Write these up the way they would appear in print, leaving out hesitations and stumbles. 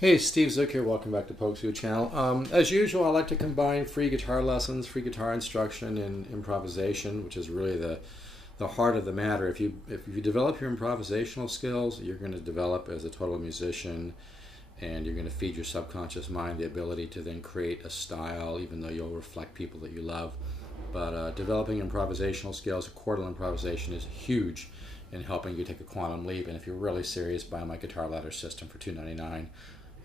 Hey, Steve Zook here. Welcome back to Pokes View channel. As usual, I like to combine free guitar lessons, free guitar instruction, and improvisation, which is really the heart of the matter. If you develop your improvisational skills, you're going to develop as a total musician, and you're going to feed your subconscious mind the ability to then create a style, even though you'll reflect people that you love. But developing improvisational skills, chordal improvisation, is huge in helping you take a quantum leap. And if you're really serious, buy my guitar ladder system for $2.99.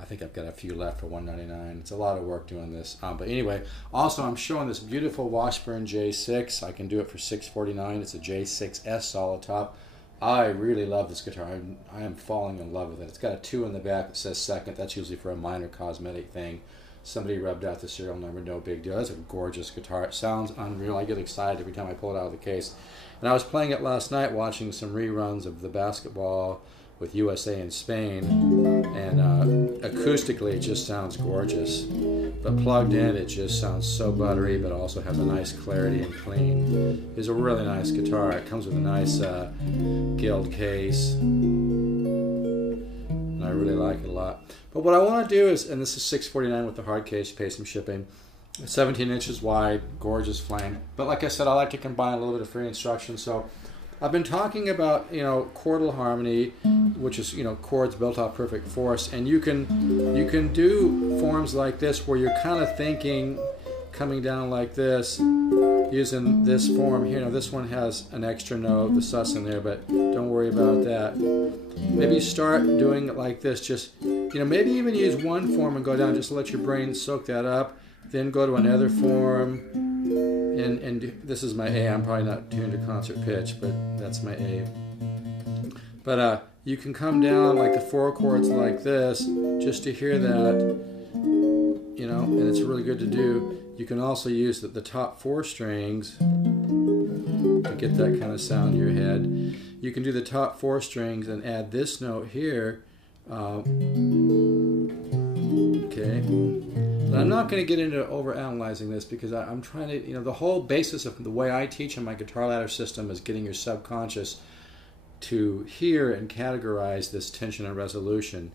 I think I've got a few left for $1.99. It's a lot of work doing this. But anyway, also I'm showing this beautiful Washburn J6. I can do it for $6.49. It's a J6S solid top. I really love this guitar. I am falling in love with it. It's got a 2 in the back that says second. That's usually for a minor cosmetic thing. Somebody rubbed out the serial number, no big deal. That's a gorgeous guitar. It sounds unreal. I get excited every time I pull it out of the case. And I was playing it last night, watching some reruns of the basketball with USA and Spain, and acoustically it just sounds gorgeous, but plugged in it just sounds so buttery, but also has a nice clarity and clean. It's a really nice guitar. It comes with a nice Guild case, and I really like it a lot. But what I want to do is, and this is $6.49 with the hard case, pay some shipping, 17 inches wide, gorgeous flame. But like I said, I like to combine a little bit of free instruction. So I've been talking about, chordal harmony, which is, chords built off perfect force, and you can do forms like this where you're kind of thinking, coming down like this, using this form here. Now this one has an extra note, the sus in there, but don't worry about that. Maybe start doing it like this, just, maybe even use one form and go down, just let your brain soak that up, then go to another form. And this is my A. I'm probably not tuned to concert pitch, but that's my A. But you can come down like the 4 chords like this, just to hear that, and it's really good to do. You can also use the top 4 strings to get that kind of sound in your head. You can do the top 4 strings and add this note here. Okay. But I'm not going to get into over-analyzing this because I'm trying to, the whole basis of the way I teach on my guitar ladder system is getting your subconscious to hear and categorize this tension and resolution.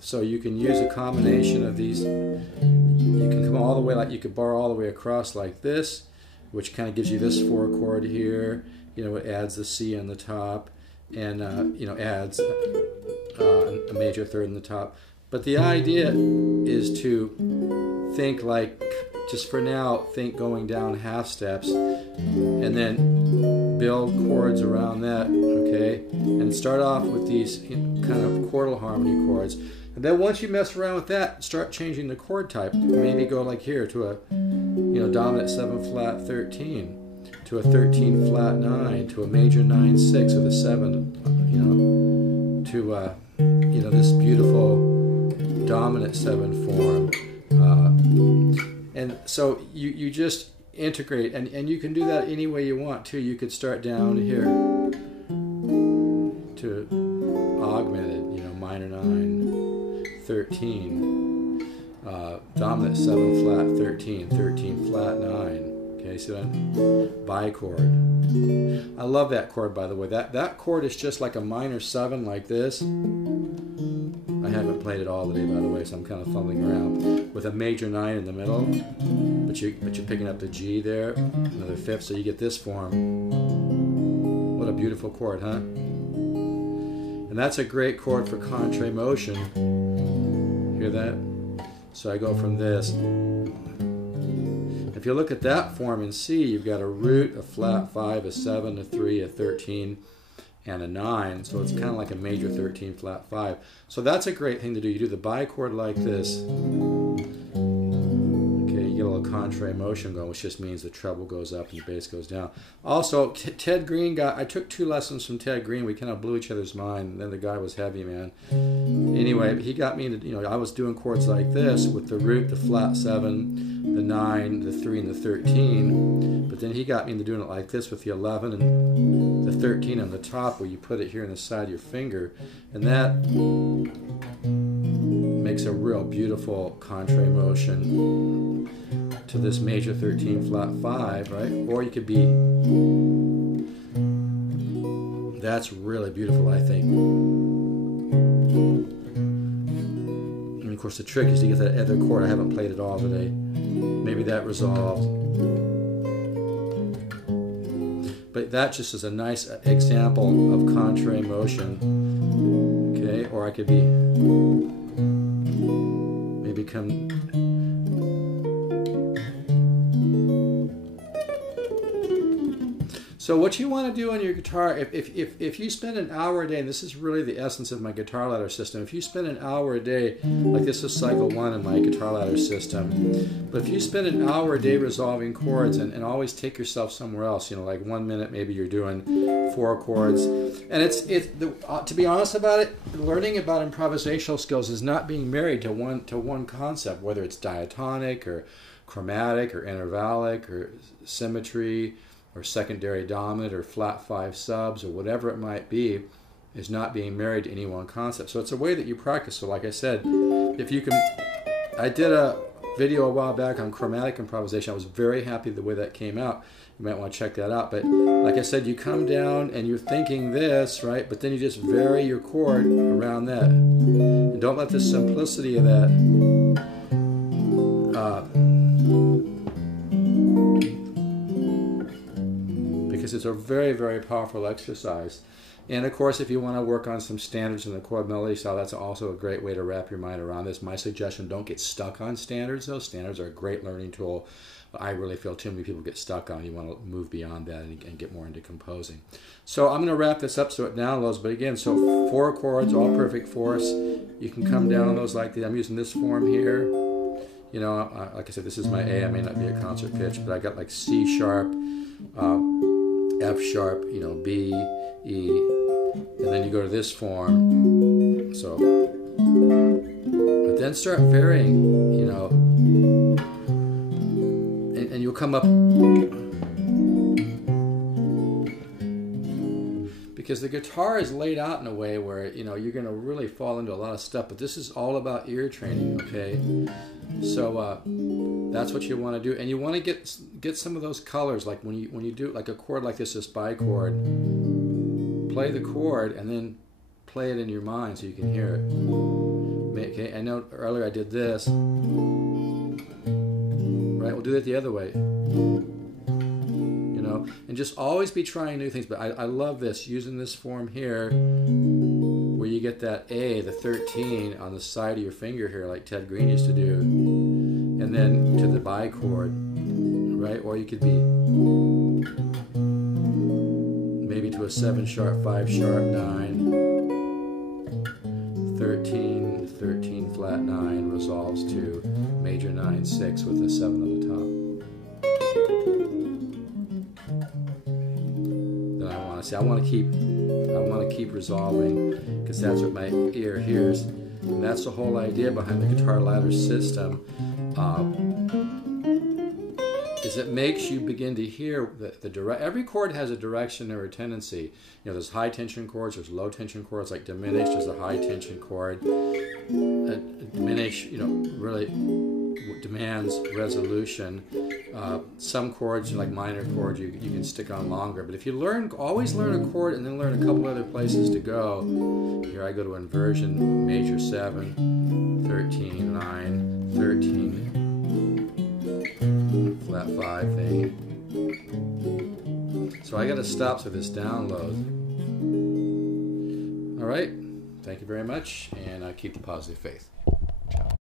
So you can use a combination of these. You can come all the way, like you could bar all the way across like this, which kind of gives you this 4 chord here. It adds the C on the top, and adds a major third in the top. But the idea is to think like, just for now, think going down half steps, and then build chords around that, okay? And start off with these kind of chordal harmony chords. And then once you mess around with that, start changing the chord type. Maybe go like here to a, dominant 7 flat 13, to a 13 flat 9, to a major 9/6 with a 7, to this beautiful dominant 7 form, and so you just integrate, and you can do that any way you want too. You could start down here to augmented, minor 9, 13, dominant 7 flat 13, 13 flat 9. Okay, so then bichord. I love that chord, by the way. That chord is just like a minor 7 like this. I haven't played it all today, by the way, so I'm kind of fumbling around. With a major 9 in the middle, but you're picking up the G there, another 5th, so you get this form. What a beautiful chord, huh? And that's a great chord for contrae motion. Hear that? So I go from this. If you look at that form in C, you've got a root, a flat 5, a 7, a 3, a 13, and a 9, so it's kind of like a major 13 flat 5. So that's a great thing to do. You do the bichord like this. Okay, you get a little contrae motion going, which just means the treble goes up and the bass goes down. Also, Ted Green I took 2 lessons from Ted Green. We kind of blew each other's mind, and then the guy was heavy, man. Anyway, he got me to, I was doing chords like this with the root, the flat 7, the 9, the 3, and the 13, but then he got me into doing it like this with the 11 and the 13 on the top, where you put it here on the side of your finger, and that makes a real beautiful contrae motion to this major 13 flat 5, right? Or you could be, that's really beautiful, I think. course, the trick is to get that other chord. I haven't played it all today. Maybe that resolved. But that just is a nice example of contrary motion. Okay, or I could be maybe come. So what you want to do on your guitar, if you spend an hour a day, and this is really the essence of my guitar ladder system, if you spend an hour a day, like this is cycle 1 in my guitar ladder system, but if you spend an hour a day resolving chords and always take yourself somewhere else, you know, like 1 minute maybe you're doing 4 chords, and to be honest about it, learning about improvisational skills is not being married to one concept, whether it's diatonic or chromatic or intervallic or symmetry, or secondary dominant, or flat 5 subs, or whatever it might be, is not being married to any one concept. So it's a way that you practice. So like I said, if you can, I did a video a while back on chromatic improvisation. I was very happy the way that came out. You might want to check that out. But like I said, you come down and you're thinking this, right? But then you just vary your chord around that. And don't let the simplicity of that because it's a very, very powerful exercise. And of course, if you want to work on some standards in the chord melody style, that's also a great way to wrap your mind around this. My suggestion, don't get stuck on standards though. Standards are a great learning tool. I really feel too many people get stuck on. You want to move beyond that and get more into composing. So I'm going to wrap this up so it downloads. But again, so 4 chords, all perfect fourths. You can come down on those like that. I'm using this form here. You know, like I said, this is my A. I may not be a concert pitch, but I got like C sharp, F sharp, you know, B, E, and then you go to this form. So, but then start varying, you know, and you'll come up, because the guitar is laid out in a way where, you know, you're going to really fall into a lot of stuff, but this is all about ear training, okay? So that's what you want to do, and you want to get some of those colors, like when you do like a chord like this bichord, play the chord and then play it in your mind so you can hear it. Okay, I know earlier I did this, right? We'll do it the other way, you know, and just always be trying new things. But I love this, using this form here where you get that A, the 13 on the side of your finger here, like Ted Green used to do, and then to the bichord, right? Or you could be maybe to a 7 sharp, 5 sharp, 9, 13, 13 flat 9 resolves to major 9, 6 with a 7 on the top. Then I want to say I want to keep resolving, because that's what my ear hears, and that's the whole idea behind the guitar ladder system. Is it makes you begin to hear the direct. Every chord has a direction or a tendency. You know, there's high tension chords, there's low tension chords, like diminished is a high tension chord. Diminish, you know, really demands resolution. Some chords, like minor chords, you can stick on longer. But if you always learn a chord and then learn a couple other places to go. Here I go to inversion, major 7, 13, 9, 13. Flat 5 thing. So I got to stop so this downloads. All right. Thank you very much, and keep the positive faith.